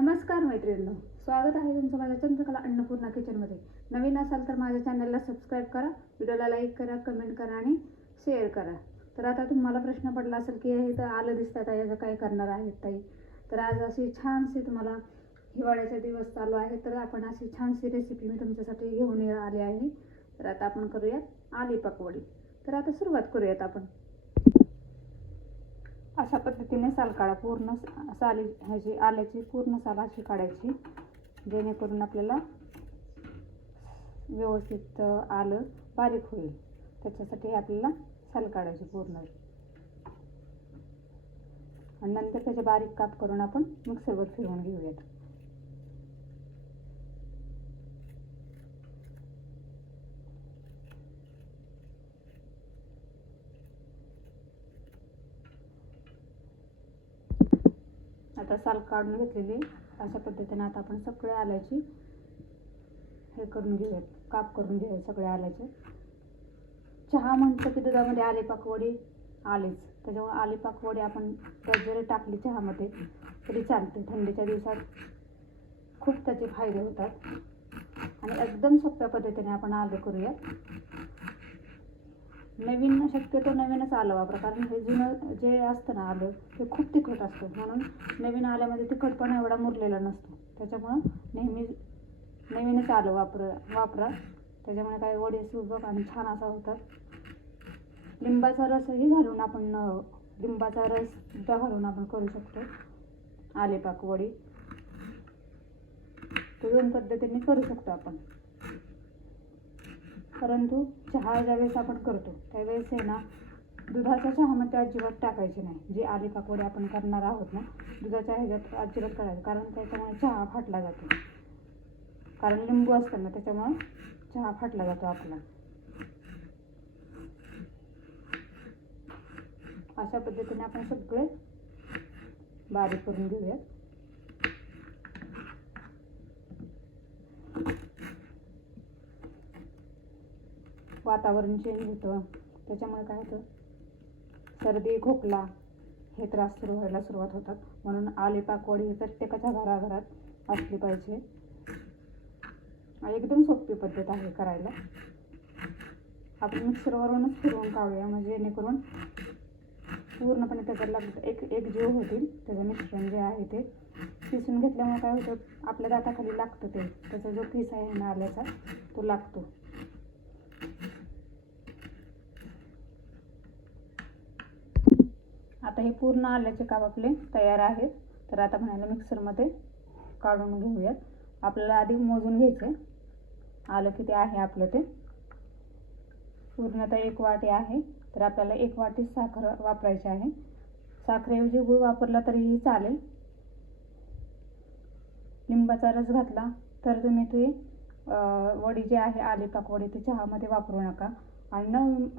नमस्कार मैत्रिणींनो. स्वागत आहे तुमचं माझ्या चंद्रकला अन्नपूर्णा किचनमध्ये. नवीन असाल तर माझ्या चॅनलला सबस्क्राईब करा व्हिडिओला लाईक करा कमेंट करा आणि शेअर करा. तर आता तुम्हाला प्रश्न पडला असेल की हे तर आलं दिसतात याचं काय करणार आहेत ताई? तर आज अशी छानशी तुम्हाला हिवाळ्याचे दिवस चालू आहे तर आपण अशी छानशी रेसिपी मी तुमच्यासाठी घेऊन ये- आली आहे. तर आता आपण करूयात आली पाकवडी. तर आता सुरुवात करूयात आपण. अशा पद्धतीने साल काढा पूर्ण साली ह्याची आल्याची पूर्ण साल अशी काढायची जेणेकरून आपल्याला व्यवस्थित आलं बारीक होईल. त्याच्यासाठी आपल्याला साल काढायची पूर्ण. आणि नंतर त्याचे बारीक काप करून आपण मिक्सरवर फिरवून घेऊयात. आता साल काढून घेतलेली अशा पद्धतीने आता आपण सगळे आल्याची हे करून घेऊयात. काप करून घेऊयात सगळे आल्याचे. चहा म्हणतं की दुधामध्ये आले पाकवडी आलेच. त्याच्यामुळे आले पाकवडी आपण त्यात जरी टाकली चहामध्ये तरी चालते. थंडीच्या दिवसात खूप त्याचे फायदे होतात. आणि एकदम सोप्या पद्धतीने आपण आलं करूयात. नवीन शक्यतो नवीनच आलं वापरा कारण हे जुनं जे असतं ना आलं ते खूप तिखट असतं. म्हणून नवीन आल्यामध्ये तिखटपणा एवढा मुरलेला नसतो. त्याच्यामुळं नेहमी नवीनच आलं वापर वापरा. त्याच्यामुळे काय वडे सुबक आणि छान असा होतात. लिंबाचा रसही घालून आपण लिंबाचा रस सुद्धा घालून आपण करू शकतो. आले पाक वडी. तो दोन पद्धतीने करू शकतो आपण. परंतु चहा ज्यावेळेस आपण करतो त्यावेळेस आहे ना दुधाच्या चहामध्ये अजिबात टाकायचे नाही. जे आली पाकोडे आपण करणार आहोत ना दुधाच्या ह्याच्यात अजिबात करायचं कारण त्याच्यामुळे चहा फाटला जातो. कारण लिंबू असतं ना त्याच्यामुळं चहा फाटला जातो आपला. अशा पद्धतीने आपण सगळे बारीक करून घेऊयात. वातावरण चेंज होतं. त्याच्यामुळे काय होतं? सर्दी खोकला हे त्रास सुरू व्हायला सुरुवात होतात. म्हणून आले पाकवडी ही प्रत्येकाच्या घराघरात असली पाहिजे. एकदम सोपी पद्धत आहे करायला. आपण मिक्सरवरूनच फिरवून काढूया. म्हणजे जेणेकरून पूर्णपणे त्याच्याला एक एक जीव होतील. त्याचं मिश्रण जे आहे ते पिसून घेतल्यामुळे काय होतं? आपल्या दाताखाली लागतं ते. त्याचा जो पीस आहे ना आल्याचा तो लागतो. आता हे पूर्ण आल्याचे काप आपले तयार आहेत. तर आता म्हणायला मिक्सरमध्ये काढून घेऊयात. आपल्याला आधी मोजून घ्यायचे आलं किती आहे आपलं ते? पूर्ण आता एक वाटी आहे. तर आपल्याला एक वाटी साखर वापरायची आहे. साखरेऐवजी गूळ वापरला तरीही चालेल. लिंबाचा रस घातला तर तुम्ही ते वडी जी आहे आले पाकवडी ती चहामध्ये वापरू नका. आणि न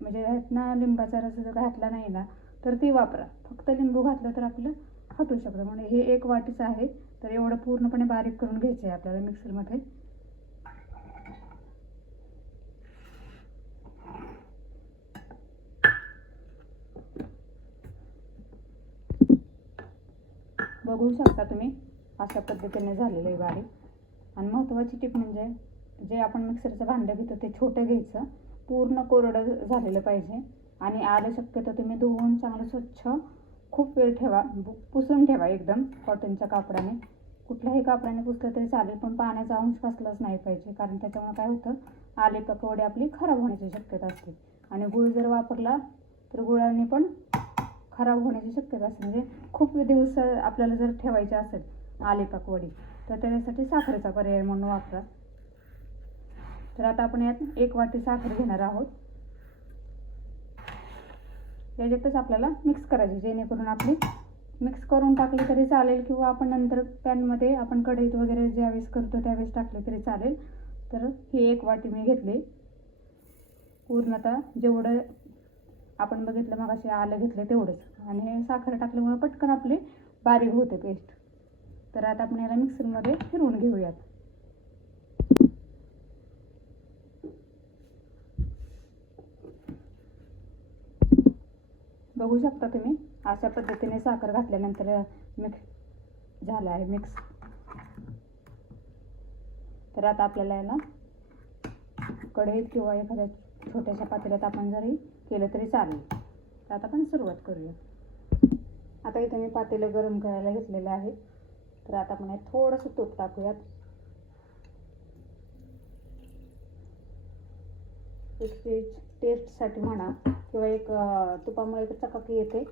म्हणजे ह्यात ना लिंबाचा रस जर घातला नाही ना तर ती वापरा. फक्त लिंबू घातलं तर आपलं हातू शकतं. म्हणजे हे एक वाटीचं आहे तर एवढं पूर्णपणे बारीक करून घ्यायचं आहे आपल्याला मिक्सरमध्ये. बघू शकता तुम्ही अशा पद्धतीने झालेलं आहे बारीक. आणि महत्त्वाची टीप म्हणजे जे आपण मिक्सरचं भांडं घेतो ते छोटं घ्यायचं. पूर्ण कोरडं झालेलं पाहिजे. आणि आलं शक्यतो तुम्ही धुवून चांगलं स्वच्छ खूप वेळ ठेवा. पुसून ठेवा एकदम कॉटनच्या कापडाने. कुठल्याही कापडाने पुसलं तरी चालेल पण पाण्याचा अंश कसलाच नाही पाहिजे कारण त्याच्यामुळे काय होतं आले पकवडे आपली खराब होण्याची शक्यता असते. आणि गुळ जर वापरला तर गुळाने पण खराब होण्याची शक्यता असते. म्हणजे खूप दिवस आपल्याला जर ठेवायचे असेल आले पकवडे तर त्याच्यासाठी साखरेचा पर्याय म्हणून वापरा. तर आता आपण यात एक वाटी साखर घेणार आहोत. याच्यातच आपल्याला मिक्स करायची जेणेकरून आपली मिक्स करून टाकली तरी चालेल किंवा आपण नंतर पॅनमध्ये आपण कढईत वगैरे ज्यावेळेस करतो त्यावेळेस टाकले तरी चालेल. तर ही एक वाटी मी घेतली. पूर्णतः जेवढं आपण बघितलं मग असे आलं घेतलं तेवढंच. आणि हे साखर टाकल्यामुळे पटकन आपली बारीक होते पेस्ट तर आता आपण याला मिक्सरमध्ये फिरवून घेऊयात. बघू शकता तुम्ही. अशा पद्धतीने साखर घातल्यानंतर मिक्स झालं आहे मिक्स तर आता आपल्याला याला कढईत किंवा एखाद्या छोट्याशा पातेल्यात आपण जरी केलं तरी चालेल. तर आता आपण सुरुवात करूया. आता इथे मी पातेलं गरम करायला घेतलेलं आहे. तर आता आपण थोडंसं तूप टाकूयात. एक टेस्ट टेस्टसाठी म्हणा किंवा एक तुपामुळे एक चकाकी येते.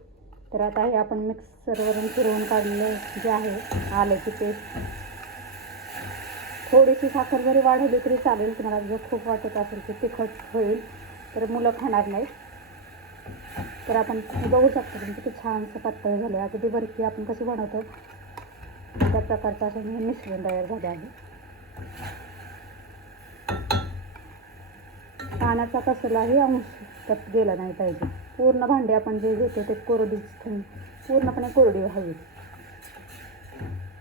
तर आता हे आपण मिक्सरवरून फिरवून काढलेलं जे आहे आल्याची पेस्ट थोडीशी साखर जरी वाढवली तरी चालेल तुम्हाला जर खूप वाटत असेल की तिखट होईल तर मुलं खाणार नाही तर आपण बघू शकतो तुम्ही किती छानसं पातळ झालं आहे अगदी बरकी आपण कशी बनवतो? त्या प्रकारचं असं हे मिश्रण तयार झालं आहे. पाण्याचा कसलाही अंश त्यात गेला नाही पाहिजे. पूर्ण भांडी आपण जे घेतो ते कोरडीच पूर्णपणे कोरडी हवी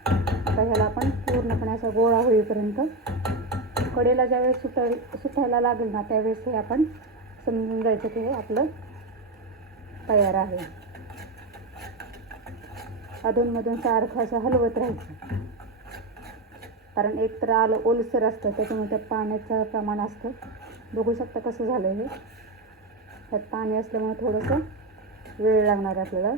आता ह्याला आपण पूर्णपणे असा गोळा होईपर्यंत कडेला ज्यावेळेस सुटाय सुटायला लागेल ना त्यावेळेस हे आपण समजून जायचं की हे आपलं तयार आहे. अधूनमधून सारखं असं हलवत राहायचं. कारण एक तर आलं ओलसर असतं त्याच्यामुळे त्या पाण्याचं प्रमाण असतं. बघू शकता कसं झालं हे. त्यात पाणी असल्यामुळे थोडंसं वेळ लागणार आहे आपल्याला.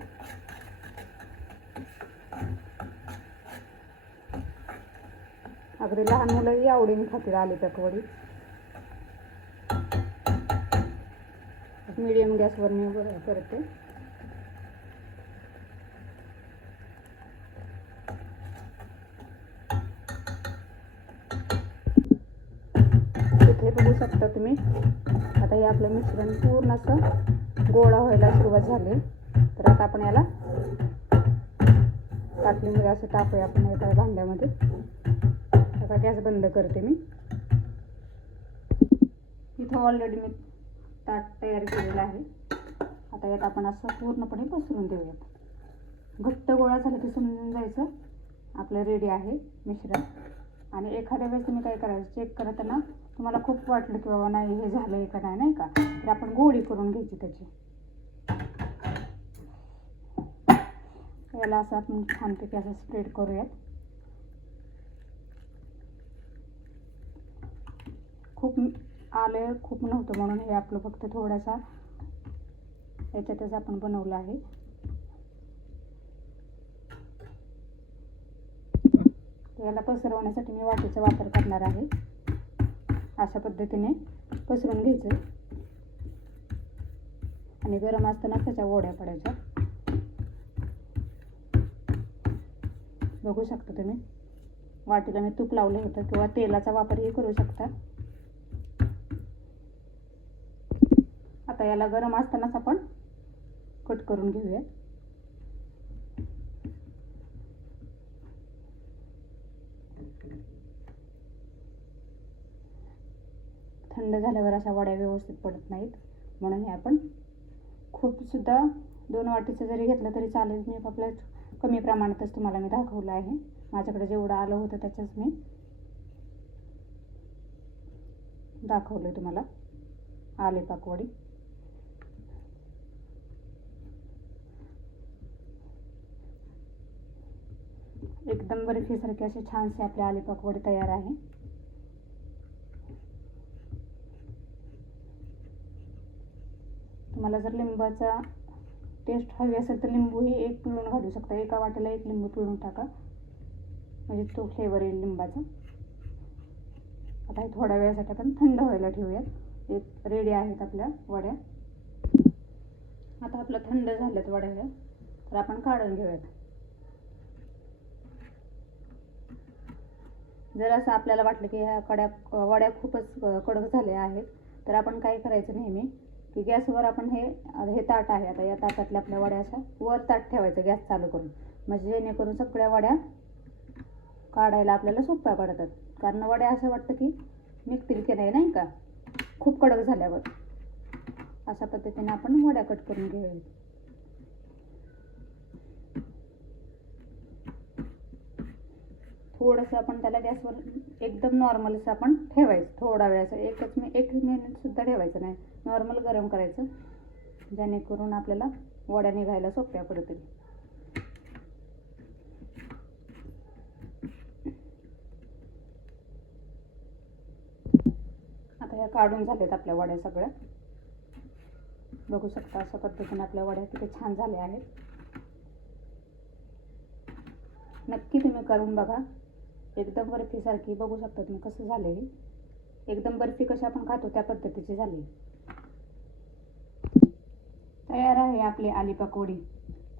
अगदी लहान मुलंही आवडीने खातील आले पकवडी मीडियम गॅसवर मी ब- करते. हे बघू शकता तुम्ही. आता हे आपलं मिश्रण पूर्ण असं गोळा व्हायला सुरुवात झाली. तर आता आपण याला ताटलीमध्ये असं टाकूया आपण एका भांड्यामध्ये. आता गॅस बंद करते मी. इथं ऑलरेडी मी ताट तयार केलेलं आहे. आता यात आपण असं पूर्णपणे पसरून देऊयात. घट्ट गोळा झाला की समजून जायचं. आपलं रेडी आहे मिश्रण. आणि एखाद्या वेळेस तुम्ही काय करायचं चेक करताना तुम्हाला खूप वाटलं की बाबा नाही हे झालं आहे का नाही नाही का? तर आपण गोळी करून घ्यायची त्याची. याला असं आपण छानपैकी असं स्प्रेड करूयात. खूप आलं खूप नव्हतं म्हणून हे आपलं फक्त थोडासा याच्यातच आपण बनवलं आहे. याला पसरवण्यासाठी मी वाटीचा वापर करणार आहे. अशा पद्धतीने पसरून घ्यायचं. आणि गरम असताना त्याच्या ओढ्या पडायच्या. बघू शकता तुम्ही. वाटीला मी तूप लावलं होतं किंवा तेलाचा वापरही करू शकता. आता याला गरम असतानाच आपण कट करून घेऊया थंड झाल्यावर अशा वड्या व्यवस्थित पडत नाहीत. म्हणून हे आपण खूप सुद्धा दोन वाटीचं जरी घेतलं तरी चालेल. मी आपल्या कमी प्रमाणातच तुम्हाला मी दाखवलं आहे. माझ्याकडे जेवढं आलं होतं त्याचंच मी दाखवलं तुम्हाला. आले पाकवडी एकदम बर्फीसारखे असे छानसे आपले आले पाकवडी तयार आहे. तुम्हाला जर लिंबाचा टेस्ट हवी असेल तर लिंबूही एक पिळून घालू शकता. एका वाटेला एक लिंबू पिळून टाका. म्हणजे तो फ्लेवर येईल लिंबाचा. आता हे थोड्या वेळासाठी आपण थंड व्हायला ठेवूयात. एक रेडी आहेत आपल्या वड्या. आता आपलं थंड झाल्यात वड्या ह्या. तर आपण काढून घेऊयात. जर असं आपल्याला वाटलं की ह्या कड्या वड्या खूपच कडक झाल्या आहेत तर आपण काय करायचं नेहमी? की गॅसवर आपण हे हे ताट आहे आता या ताटातल्या आपल्या वड्या अशा वर ताट ठेवायचं गॅस चालू करून. म्हणजे जेणेकरून सगळ्या वड्या काढायला आपल्याला सोप्या पडतात. कारण वड्या असं वाटतं की निघतील की नाही नाही का? खूप कडक झाल्यावर. अशा पद्धतीने आपण वड्या कट करून घेऊया थोडंसं आपण त्याला गॅसवर एकदम नॉर्मल असं आपण ठेवायचं. थोडा वेळाचं एकच मी एक मिनिटसुद्धा ठेवायचं नाही. नॉर्मल गरम करायचं. जेणेकरून आपल्याला वड्या निघायला सोप्या पडतील. आता ह्या काढून झाल्यात आपल्या वड्या सगळ्या. बघू शकता अशा पद्धतीने आपल्या वड्या किती छान झाल्या आहेत. नक्की तुम्ही करून बघा. एकदम बर्फीसारखी बघू शकता तुम्ही कसं झाले एकदम बर्फी कशी आपण खातो त्या पद्धतीची झाली. तयार आहे आपली आली पकोडी.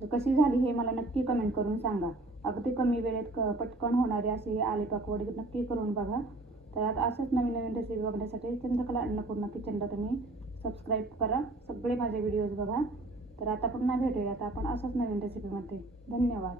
तर कशी झाली हे मला नक्की कमेंट करून सांगा. अगदी कमी वेळेत क पटकन होणारी अशी ही आली पकोडी नक्की करून बघा. तर आता असंच नवीन नवीन रेसिपी बघण्यासाठी चंद्रकला अन्नपूर्णा किचनला तुम्ही सबस्क्राईब करा. सगळे माझे व्हिडिओज बघा. तर आता पुन्हा भेटूयात आता आपण असंच नवीन रेसिपीमध्ये धन्यवाद.